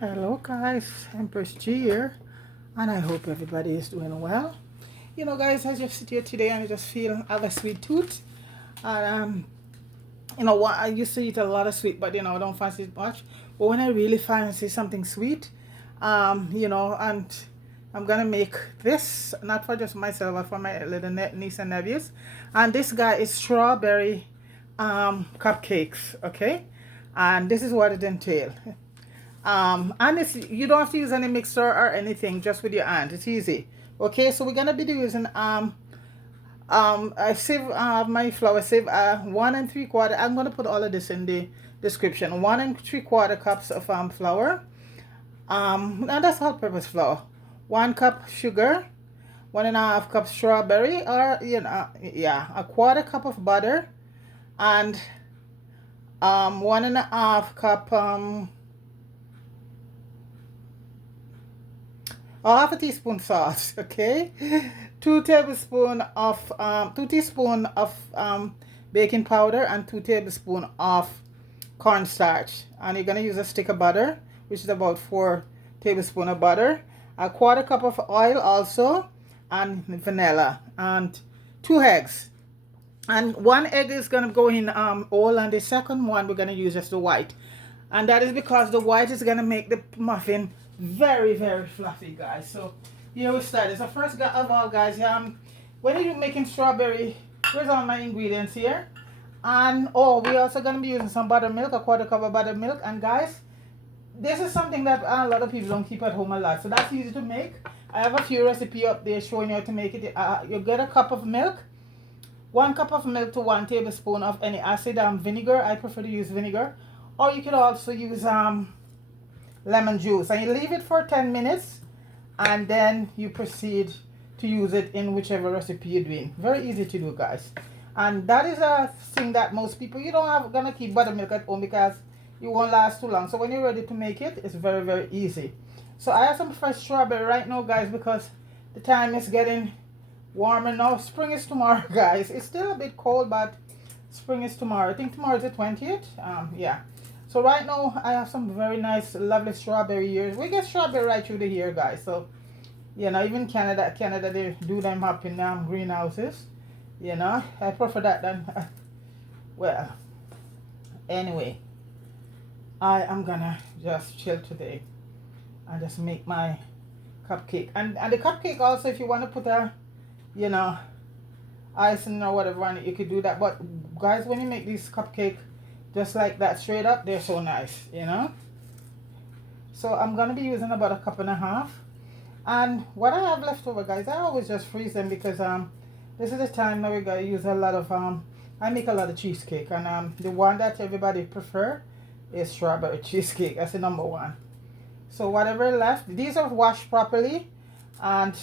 Hello guys, Empress G here, and I hope everybody is doing well. You know guys, I just sit here today and I just feel I have a sweet tooth. And you know what, I used to eat a lot of sweet, but I don't fancy it much. But when I really fancy something sweet, and I'm gonna make this not for just myself but for my little niece and nephews. And this guy is strawberry cupcakes, okay? And this is what it entails. And it's, you don't have to use any mixer or anything, just with your hand. It's easy. Okay, so we're gonna be using I save my flour, save 1 3/4. I'm gonna put all of this in the description. 1 3/4 cups of flour. Now that's all-purpose flour. 1 cup sugar, 1.5 cups strawberry, or yeah, 1/4 cup of butter, and 1.5 cup or half a teaspoon salt, okay? 2 teaspoon of baking powder and 2 tablespoon of cornstarch. And you're gonna use a stick of butter, which is about 4 tablespoon of butter, 1/4 cup of oil also, and vanilla, and 2 eggs. And 1 egg is gonna go in whole, and the second one we're gonna use just the white. And that is because the white is gonna make the muffin very very fluffy, guys. So here we start. So first of all, guys, when you're making strawberry, here's all my ingredients here. And oh, we're also gonna be using some buttermilk, 1/4 cup of buttermilk. And guys, this is something that a lot of people don't keep at home a lot, so that's easy to make. I have a few recipes up there showing you how to make it. You get a cup of milk, 1 cup of milk to 1 tablespoon of any acid vinegar. I prefer to use vinegar, or you could also use lemon juice, and you leave it for 10 minutes, and then you proceed to use it in whichever recipe you're doing. Very easy to do, guys. And that is a thing that most people, you don't have gonna keep buttermilk at home because it won't last too long. So when you're ready to make it, it's very very easy. So I have some fresh strawberry right now, guys, because the time is getting warmer now. Spring is tomorrow, guys. It's still a bit cold, but spring is tomorrow. I think tomorrow is the 20th. Yeah. So right now I have some very nice, lovely strawberry here. We get strawberry right through the year, guys. So even Canada they do them up in greenhouses. I prefer that than well. Anyway, I am gonna just chill today and just make my cupcake. And the cupcake also, if you want to put a icing or whatever on it, you could do that. But guys, when you make these cupcake just like that straight up, they're so nice. So I'm gonna be using about 1.5 cups. And what I have left over, guys, I always just freeze them because this is the time that we're gonna use a lot of I make a lot of cheesecake, and the one that everybody prefer is strawberry cheesecake. That's the #1. So whatever left, these are washed properly, and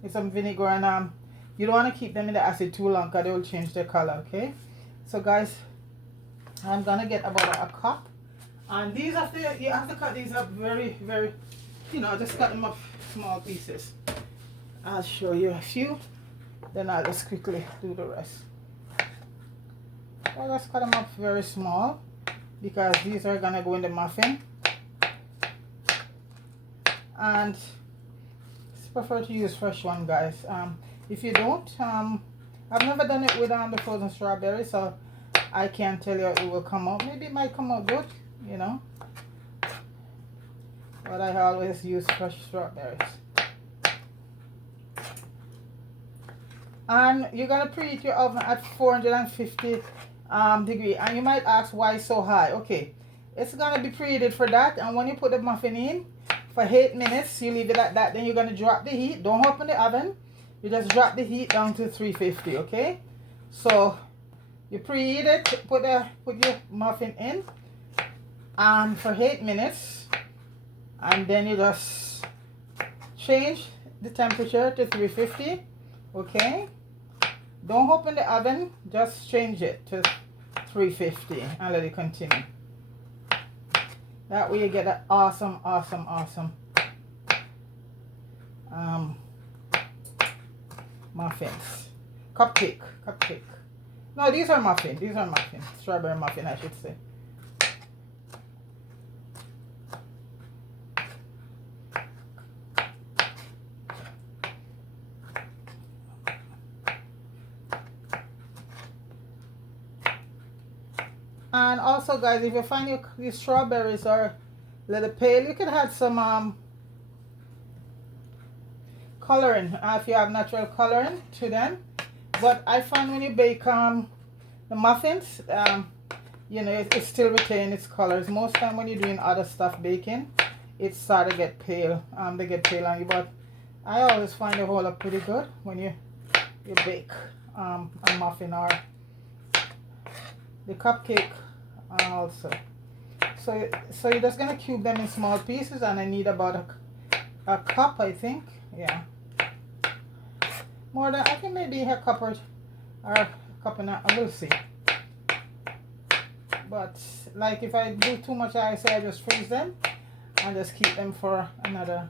with some vinegar, and you don't want to keep them in the acid too long because they will change their color. Okay, so guys, I'm gonna get about a cup, and these are you have to cut these up very very, just cut them up small pieces. I'll show you a few, then I'll just quickly do the rest. I'll just cut them up very small because these are gonna go in the muffin, and prefer to use fresh one, guys. If you don't, I've never done it with the frozen strawberry, so I can't tell you it will come out. Maybe it might come out good, but I always use fresh strawberries. And you're gonna preheat your oven at 450 degree. And you might ask, why so high? Okay, it's gonna be preheated for that. And when you put the muffin in for 8 minutes, you leave it at that. Then you're gonna drop the heat. Don't open the oven. You just drop the heat down to 350. Okay, so you preheat it. Put your muffin in for 8 minutes, and then you just change the temperature to 350. Okay, don't open the oven, just change it to 350 and let it continue. That way you get an awesome muffins. Cupcake. No, these are muffins. Strawberry muffin, I should say. And also, guys, if you find your strawberries are a little pale, you can add some coloring if you have natural coloring to them. But I find when you bake the muffins, you know, it still retain its colors. Most time when you're doing other stuff baking, it start to get pale. They get pale on you. But I always find they hold up pretty good when you bake a muffin or the cupcake also. So you're just gonna cube them in small pieces, and I need about a cup, I think. Yeah. More than, I think maybe a cup or a cup and a, we'll see. But like if I do too much, I say I just freeze them and just keep them for another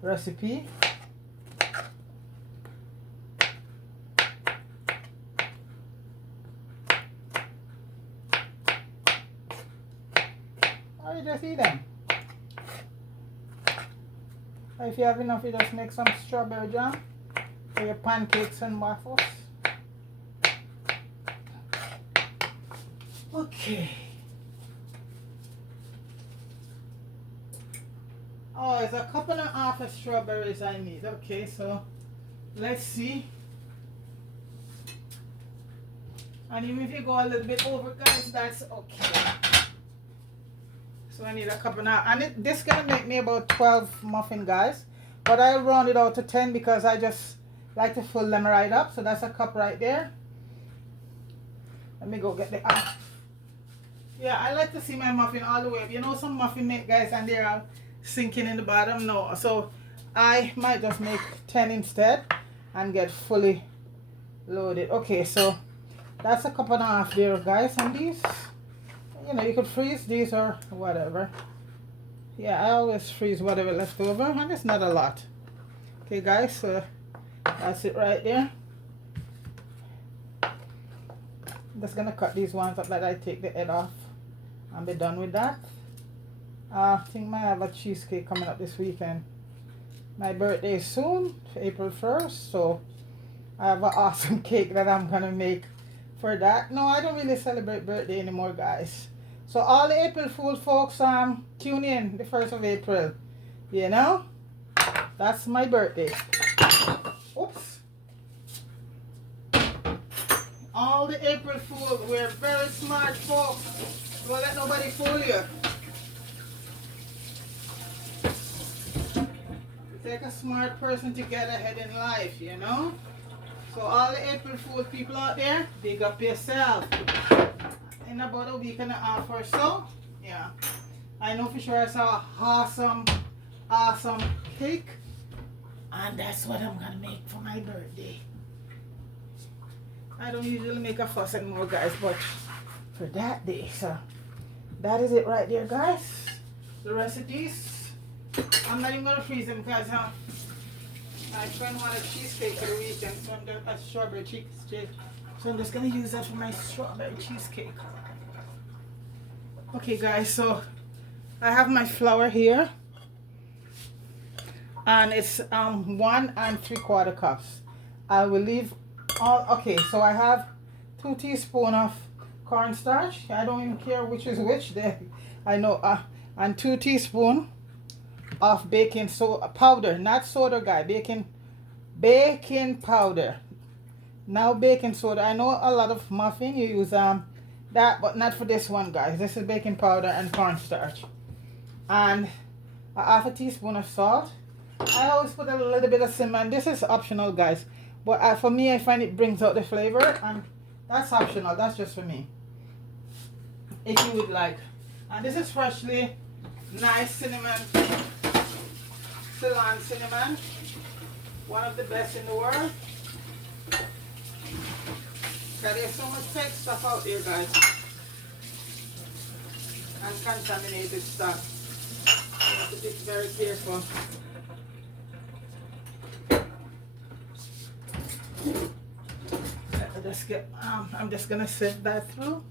recipe. Or you just eat them. Or if you have enough, you just make some strawberry jam for your pancakes and waffles. Okay. Oh, it's a cup and a half of strawberries I need. Okay, so let's see. And even if you go a little bit over, guys, that's okay. So I need a cup and a half. And this is going to make me about 12 muffin, guys. But I round it out to 10 because I just like to fill them right up. So that's a cup right there. Let me go get the yeah, I like to see my muffin all the way up. You know some muffin make, guys, and they're sinking in the bottom. No, so I might just make 10 instead and get fully loaded. Okay, so that's a cup and a half there, guys. And these, you know, you could freeze these or whatever. Yeah, I always freeze whatever left over, and it's not a lot. Okay, guys, so that's it right there. I'm just gonna cut these ones up that I take the head off and be done with that. I think I might have a cheesecake coming up this weekend. My birthday is soon, April 1st, so I have an awesome cake that I'm gonna make for that. No, I don't really celebrate birthday anymore, guys. So all the April Fool folks, tune in the 1st of April. You know, that's my birthday. Oops. All the April Fools, we're very smart folks. Don't let nobody fool you. It takes a smart person to get ahead in life, you know. So all the April Fool people out there, big up yourself. In about a week and a half or so, yeah, I know for sure I saw an awesome cake, and that's what I'm gonna make for my birthday. I don't usually make a fuss anymore, guys, but for that day, so that is it right there, guys. The recipes, I'm not even gonna freeze them because my friend wanted cheesecake for the weekend, so I'm just a strawberry cheesecake. So I'm just gonna use that for my strawberry cheesecake. Okay, guys, so I have my flour here, and it's 1 3/4 cups. I will leave all. Okay, so I have 2 teaspoons of cornstarch. I don't even care which is which. There, I know. And 2 teaspoons of baking soda powder, not soda, guy. Baking powder. Now baking soda. I know a lot of muffin you use that, but not for this one, guys. This is baking powder and cornstarch, and a half a teaspoon of salt. I always put a little bit of cinnamon. This is optional, guys, but for me, I find it brings out the flavor, and that's optional. That's just for me, if you would like. And this is freshly nice cinnamon, Ceylon cinnamon, one of the best in the world. There's so much fake stuff out there, guys, and contaminated stuff. You have to be very careful. I'm just gonna set that through.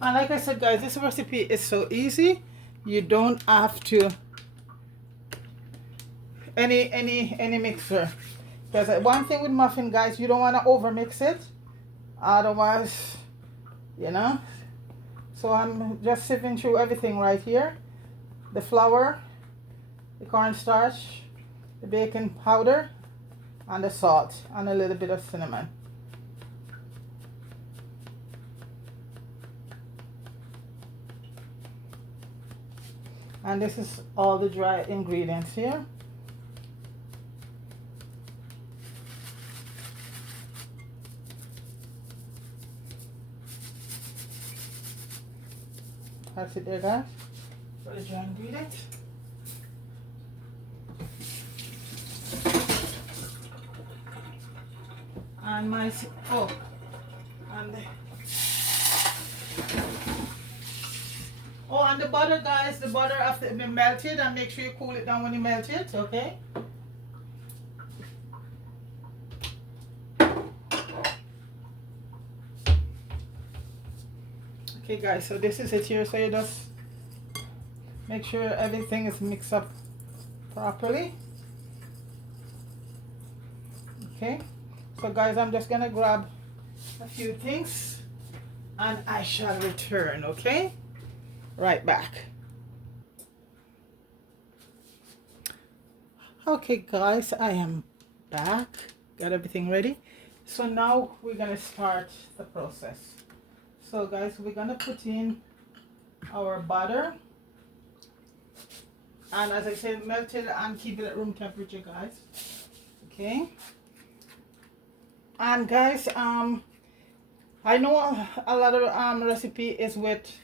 And like I said, guys, this recipe is so easy. You don't have to any mixer. Because one thing with muffin, guys, you don't want to over mix it, otherwise you know. So I'm just sifting through everything right here. The flour, the cornstarch, the baking powder, and the salt, and a little bit of cinnamon. And this is all the dry ingredients here. That's it there, guys, for the dry ingredients. And my, oh, and the, oh, and the butter, guys, the butter after it been melted, and make sure you cool it down when you melt it, okay? Okay, guys, so this is it here. So you just make sure everything is mixed up properly. Okay, so guys, I'm just gonna grab a few things and I shall return, okay? Right back. Okay, guys, I am back. Got everything ready. So now we're gonna start the process. So guys, we're gonna put in our butter, and as I said, melt it and keep it at room temperature, guys. Okay. And guys, I know a lot of recipe is with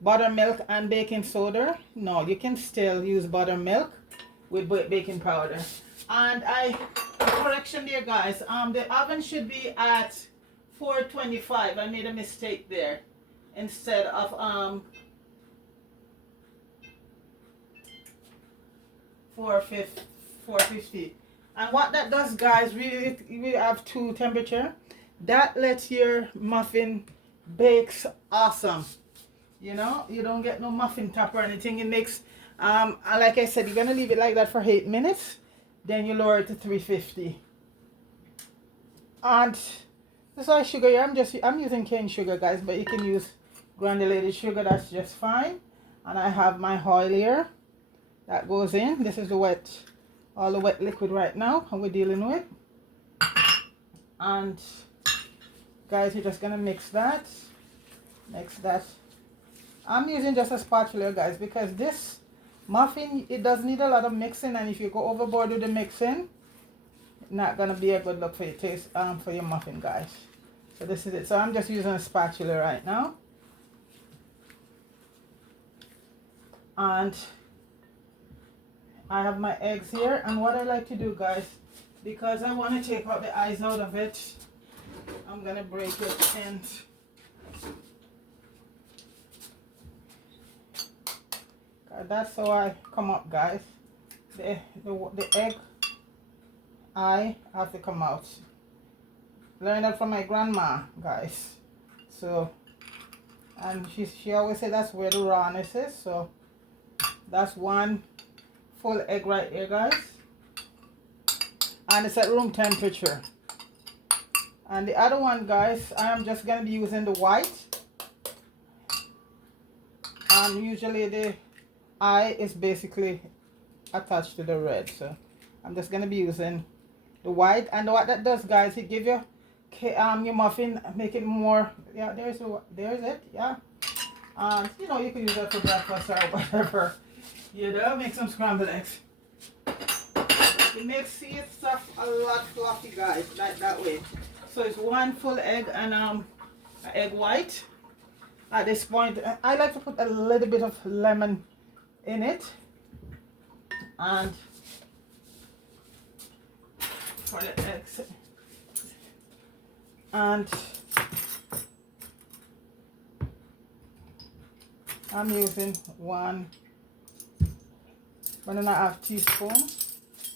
buttermilk and baking soda. No, you can still use buttermilk with baking powder. And correction there, guys, the oven should be at 425. I made a mistake there. Instead of 450. And what that does, guys, we have two temperature. That lets your muffin bakes awesome. You know, you don't get no muffin top or anything. It makes like I said, you're gonna leave it like that for 8 minutes, then you lower it to 350. And this is sugar here. I'm using cane sugar, guys, but you can use granulated sugar. That's just fine. And I have my oil here that goes in. This is the all the wet liquid right now we're dealing with. And guys, you're just gonna mix that. I'm using just a spatula, guys, because this muffin, it does need a lot of mixing, and if you go overboard with the mixing, not gonna be a good look for your taste for your muffin, guys. So this is it. So I'm just using a spatula right now, and I have my eggs here. And what I like to do, guys, because I want to take out the eyes out of it, I'm gonna break it in. That's how I come up, guys. The egg eye have to come out. Learned that from my grandma, guys. So, and she always said that's where the rawness is. So that's one full egg right there, guys, and it's at room temperature. And the other one, guys, I'm just gonna be using the white, and usually the eye is basically attached to the red, so I'm just gonna be using the white. And what that does, guys, it give you your muffin, make it more, yeah, there's it, yeah. And you know, you can use that for breakfast or whatever, you know, make some scrambled eggs. It makes your stuff a lot fluffy, guys, like that way. So it's one full egg and an egg white. At this point, I like to put a little bit of lemon in it, and for the eggs, and I'm using 1.5 teaspoons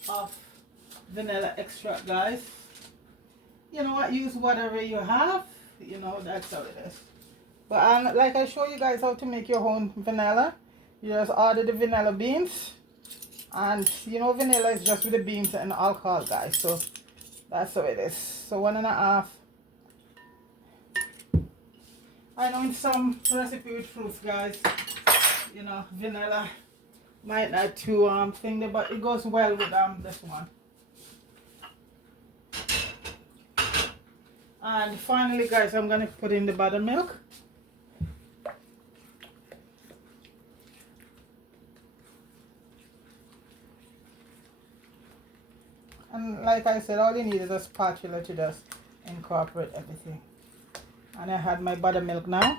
of vanilla extract, guys. You know what, use whatever you have, you know, that's how it is. But like I show you guys how to make your own vanilla. You just order the vanilla beans, and you know, vanilla is just with the beans and alcohol, guys. So that's how it is. So 1.5, I know in some recipe with fruits, guys, you know, vanilla might not too thing there, but it goes well with this one. And finally, guys, I'm gonna put in the buttermilk. And like I said, all you need is a spatula to just incorporate everything. And I had my buttermilk now.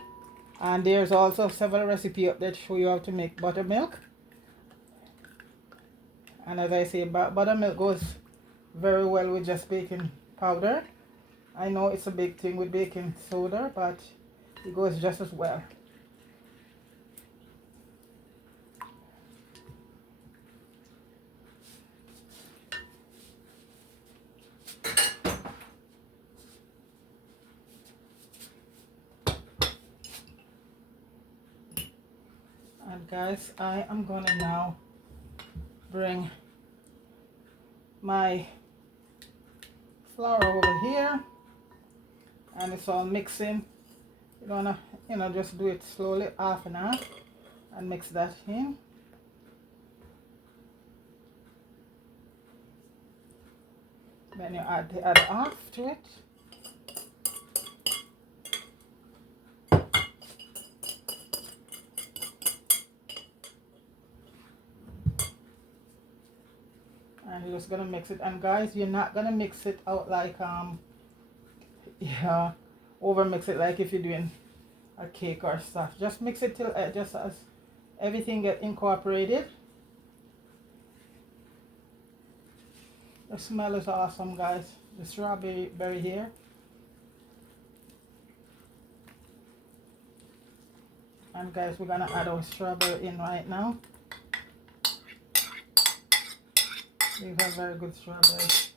And there's also several recipes up there to show you how to make buttermilk. And as I say, buttermilk goes very well with just baking powder. I know it's a big thing with baking soda, but it goes just as well. And guys, I am gonna now bring my flour over here, and it's all mixing. You don't wanna, you know, just do it slowly, half and half, and mix that in. Then you add the other half to it. And you're just gonna mix it. And guys, you're not gonna mix it out like yeah, over mix it like if you're doing a cake or stuff. Just mix it till just as everything get incorporated. The smell is awesome, guys. The strawberry berry here. And guys, we're gonna add our strawberry in right now. These are very good strawberries.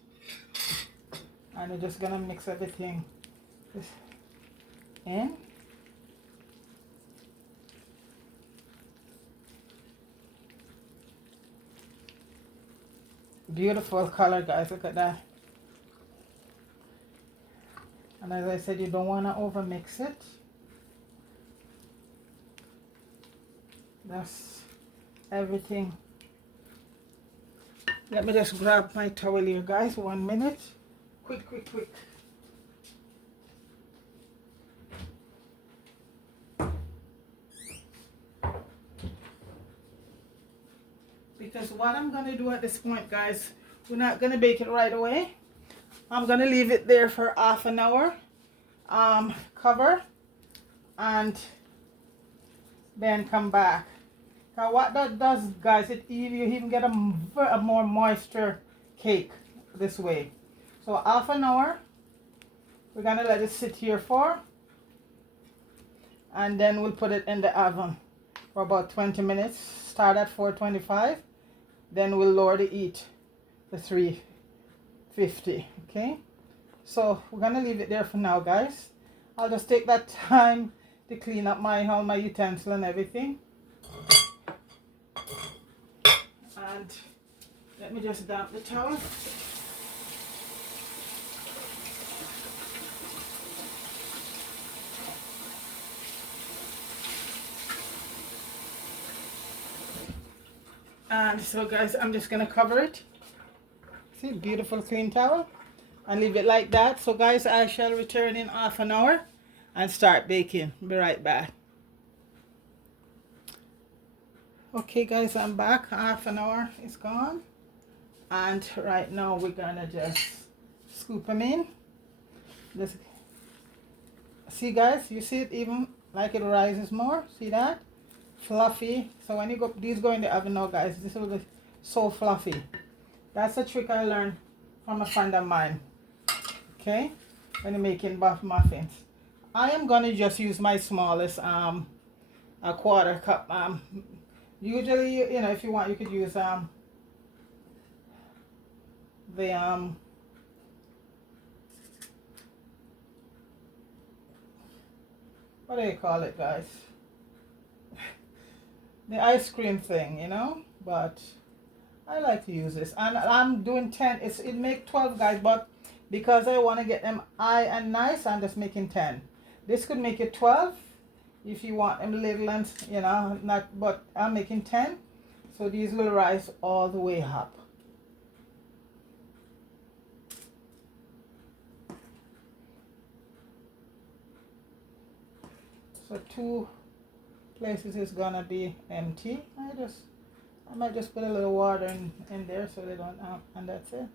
And we're just gonna mix everything in. Beautiful color, guys. Look at that. And as I said, you don't want to over mix it. That's everything. Let me just grab my towel here, guys. 1 minute. Quick. Because what I'm going to do at this point, guys, we're not going to bake it right away. I'm going to leave it there for half an hour. Cover. And then come back. Now what that does, guys, you even get a more moisture cake this way. So half an hour, we're gonna let it sit here for, and then we'll put it in the oven for about 20 minutes. Start at 425, then we'll lower the heat to 350. Okay, so we're gonna leave it there for now, guys. I'll just take that time to clean up all my utensil and everything. And let me just damp the towel. And so guys, I'm just gonna cover it. See, beautiful clean towel, and leave it like that. So guys, I shall return in half an hour and start baking. Be right back. Okay guys, I'm back. Half an hour is gone, and right now we're gonna just scoop them in. Just see, guys, you see it even like it rises more. See that? Fluffy. So when these go in the oven now, guys, this will be so fluffy. That's a trick I learned from a friend of mine. Okay, when you're making muffins, I am gonna just use my smallest a 1/4 cup. Usually, you know, if you want, you could use the what do you call it, guys? The ice cream thing, you know. But I like to use this, and I'm doing 10. It make 12, guys, but because I want to get them high and nice, I'm just making 10. This could make it 12, if you want them little and, you know, not, but I'm making 10, so these will rise all the way up. So 2 places is gonna be empty. I might just put a little water in there so they don't, and that's it.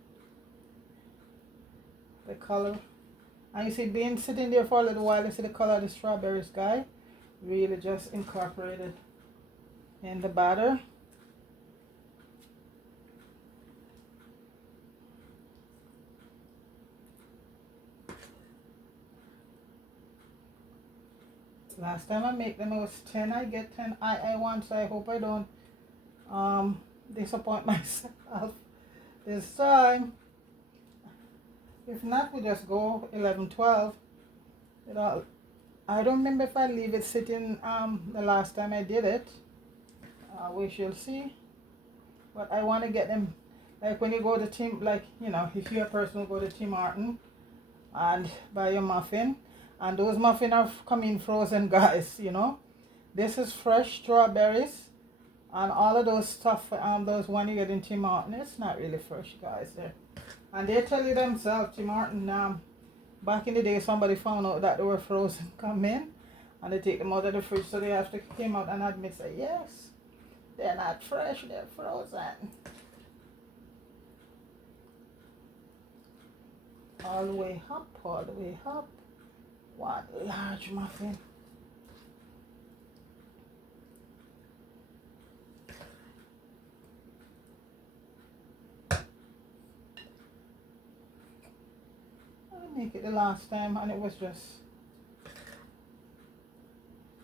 The color, and you see being sitting there for a little while, you see the color of the strawberries, guy, really just incorporated in the batter. Last time I make them it was 10. I get 10 I want, so I hope I don't disappoint myself this time. If not, we just go 11, 12. You know, I don't remember if I leave it sitting the last time I did it. We shall see. But I want to get them, like when you go to Tim, like, you know, if you're a person who go to Tim Horton and buy your muffin, and those muffins are coming frozen, guys, you know. This is fresh strawberries and all of those stuff, those one you get in Tim Horton, it's not really fresh, guys, there. And they tell you themselves, Tim Horton, back in the day, somebody found out that they were frozen come in, and they take them out of the fridge, so they have to come out and admit, say, yes, they're not fresh, they're frozen. All the way up, all the way up. One large muffin. I make it the last time and it was just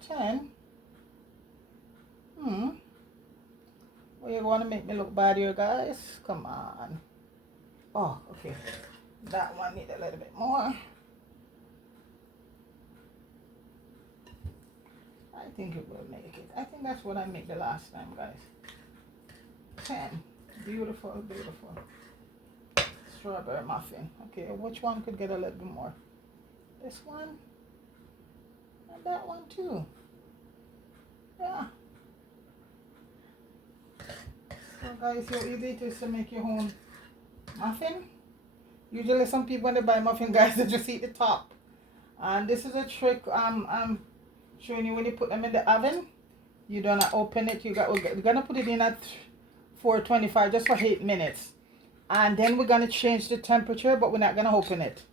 10. Well, you want to make me look bad here, guys? Come on. Oh, okay. That one need a little bit more. I think it will make it. I think that's what I made the last time, guys. 10. Beautiful, beautiful. Strawberry muffin. Okay, which one could get a little bit more? This one? And that one too. Yeah. So guys, you're easy to make your own muffin. Usually some people when they buy muffin, guys, they just eat the top. And this is a trick I'm showing you when you put them in the oven. You don't open it. You're gonna put it in at 425 just for 8 minutes. And then we're gonna change the temperature, but we're not gonna open it.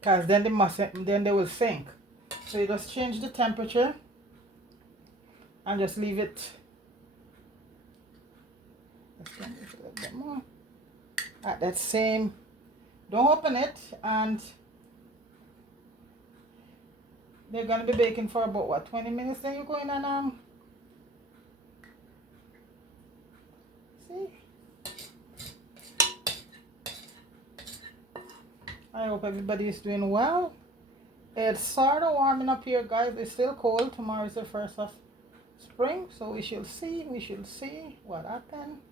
Because then they will sink. So you just change the temperature and just leave it. Let's get a little bit more. At that same, don't open it, and they're gonna be baking for about what, 20 minutes. Then you go in and see. I hope everybody is doing well. It's sort of warming up here, guys. It's still cold. Tomorrow is the 1st of spring, so we shall see. We shall see what happens.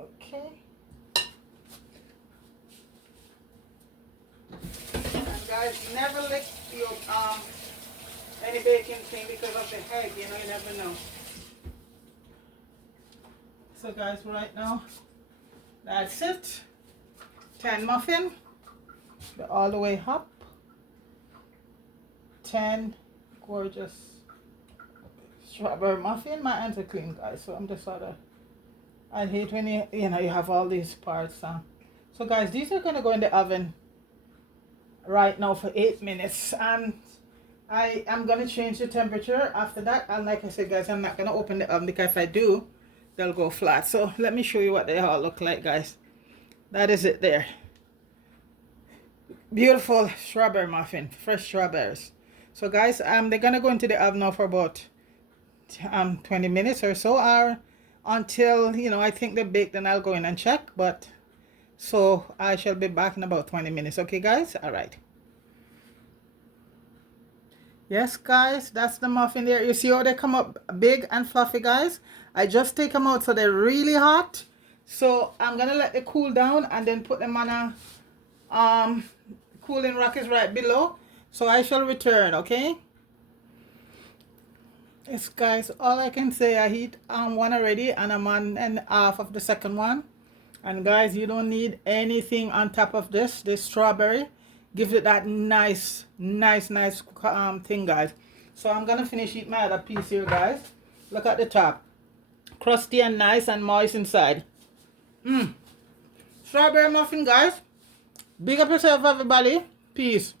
Okay. And guys, never lick your any baking thing because of the egg. You know, you never know. So guys, right now, that's it. 10 muffin, all the way up. 10 gorgeous strawberry muffin. My hands are clean, guys, so I'm just sort of, I hate when you know you have all these parts. So guys, these are gonna go in the oven right now for 8 minutes, and I am gonna change the temperature after that. And like I said, guys, I'm not gonna open the oven because if I do, they'll go flat. So let me show you what they all look like, guys. That is it there. Beautiful strawberry muffin, fresh strawberries. So guys, they're gonna go into the oven now for about 20 minutes or so, or until, you know, I think they're baked, and I'll go in and check. But so I shall be back in about 20 minutes. Okay, guys? All right. Yes, guys, that's the muffin there. You see how they come up big and fluffy, guys? I just take them out so they're really hot. So I'm gonna let it cool down and then put them on cooling rack is right below, so I shall return. Okay. Yes, guys, all I can say, I heat one already and I'm on and half of the second one. And guys, you don't need anything on top of this strawberry gives it that nice thing, guys. So I'm gonna finish eating my other piece here, guys. Look at the top, crusty and nice and moist inside. Strawberry muffin, guys. Big up yourself, everybody. Peace.